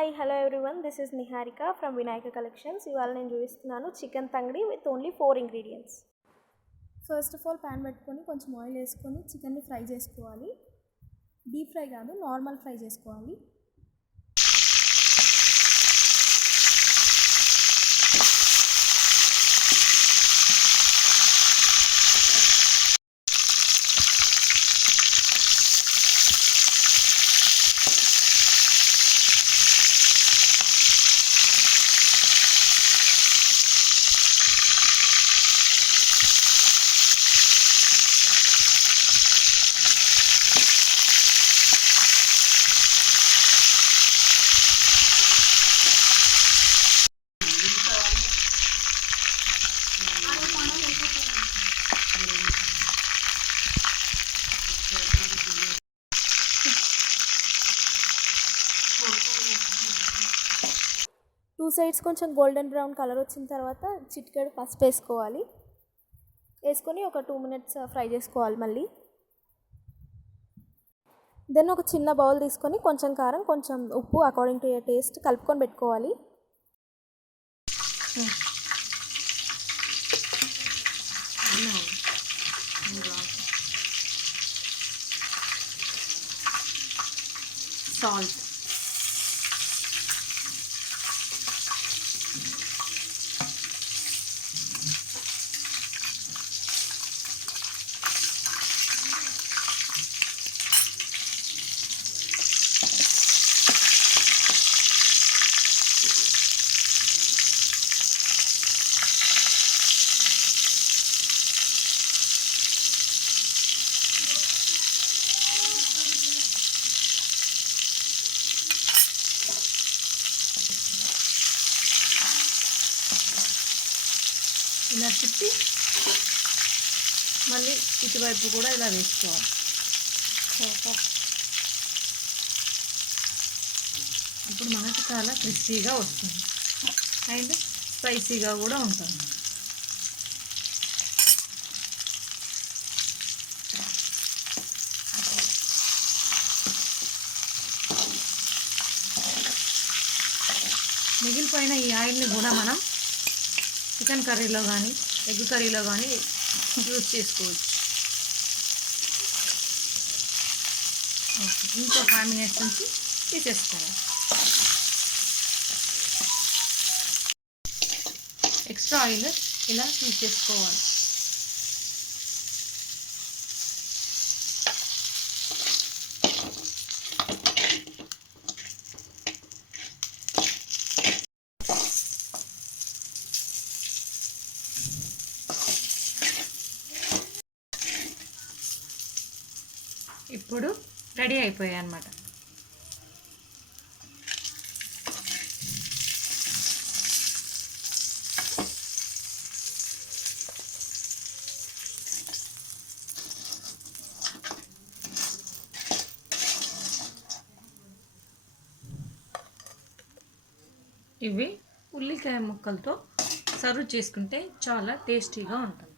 Hi hello everyone, this is Niharika from Vinayaka collections. ఇవాళ నేను చూపిస్తున్నాను chicken tangdi with only 4 ingredients. First of all pan పెట్టుకొని కొంచెం ఆయిల్ వేసుకొని చికెన్ని ఫ్రై చేసుకోవాలి. డీప్ ఫ్రై కాదు, నార్మల్ ఫ్రై చేసుకోవాలి. టూ సైడ్స్ కొంచెం గోల్డెన్ బ్రౌన్ కలర్ వచ్చిన తర్వాత చిటికెడు పసుపు వేసుకోవాలి. వేసుకొని ఒక 2 minutes ఫ్రై చేసుకోవాలి. మళ్ళీ దెన్ ఒక చిన్న బౌల్ తీసుకొని కొంచెం కారం, కొంచెం ఉప్పు అకార్డింగ్ టు యర్ టేస్ట్ కలుపుకొని పెట్టుకోవాలి. సాల్ట్, ఇలా తిప్పి మళ్ళీ ఇటువైపు కూడా ఇలా వేసుకోవాలి. అప్పుడు మనకు చాలా క్రిస్పీగా వస్తుంది అండ్ స్పైసీగా కూడా ఉంటుంది. మిగిలిపోయిన ఈ ఆయిల్ని కూడా మనం చికెన్ కర్రీలో కానీ ఎగ్ కర్రీలో కానీ యూజ్ చేసుకోవచ్చు. ఓకే, ఇంకో 5 minutes నుంచి తీసేసుకోవాలి. ఎక్స్ట్రా ఆయిల్ ఇలా తీసేసుకోవాలి. ఇప్పుడు రెడీ అయిపోయాయి అన్నమాట. ఇవి ఉల్లికాయ ముక్కలతో సర్వ్ చేసుకుంటే చాలా టేస్టీగా ఉంటుంది.